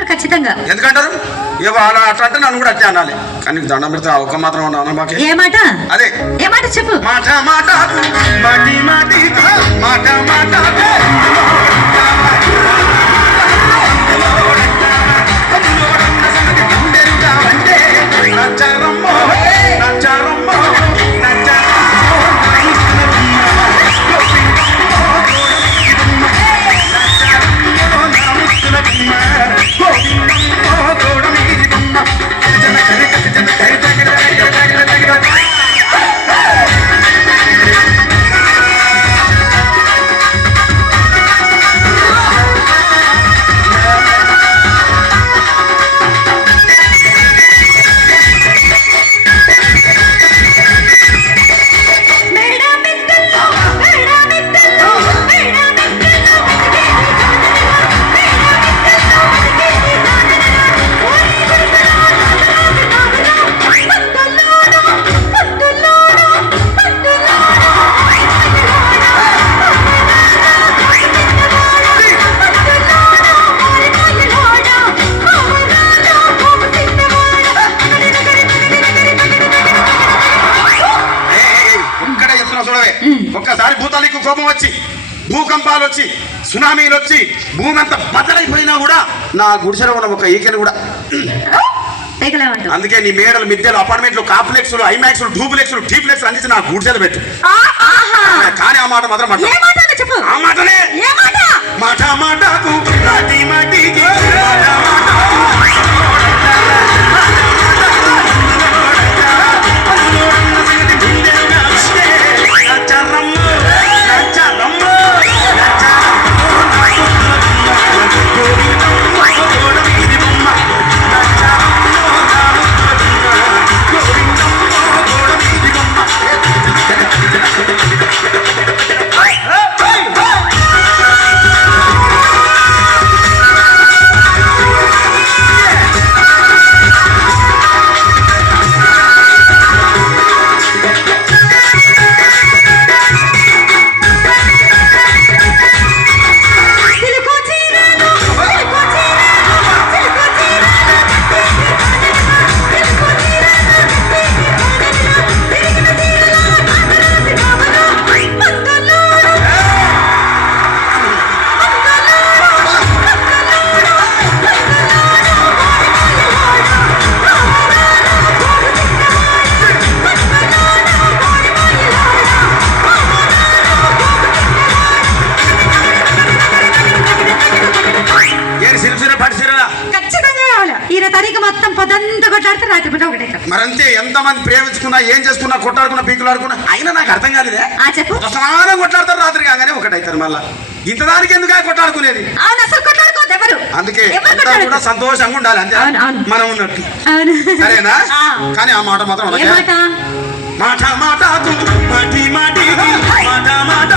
ఖచ్చితంగా. ఎందుకంటారు ఏవో అలా అట్లా అంటే నన్ను కూడా అట్టే అనాలి. కానీ దండం పెడితే ఒక మాత్రం అన్నా మాకే. ఏ మాట? అదే ఏ మాట చెప్పు. మాట మాట మాటి మాటి మాట మాట నచ్చారమ్మో నచ్చారమ్మో ఒక్కసారి భూతాలకు కోపం వచ్చి భూకంపాలు వచ్చి సునామీలు వచ్చి భూమి అంతా బద్దలైపోయినా కూడా నా గుడిసెలో ఉన్న ఒక ఈకెను కూడా అందుకే నీ మేడలు మిద్దెలు అపార్ట్మెంట్లు కాంప్లెక్స్లు ఐమాక్స్లు డూప్లెక్స్లు టీప్లెక్స్లు అందించి నా గుడిసెలు పెట్టు. కానీ ఆ మాట మాత్రం ఆ మాటనే మాట మాటకు నాటి మాటికి మరంతే. ఎంతమంది ప్రేమించుకున్నా ఏం చేసుకున్నా కొట్లాడుకున్నా పీకులాడుకున్నా అయినా నాకు అర్థం కాలేదే. సమానం కొట్లాడతారు రాత్రి కాగానే ఒకటైతారు. మళ్ళా ఇంత దానికి ఎందుకు కొట్లాడుకునేది? అందుకే కూడా సంతోషంగా ఉండాలి అంతే మనం ఉన్నట్టు. సరేనా? కానీ ఆ మాట మాత్రం మాట మాట మాటి మాటి మాట మాట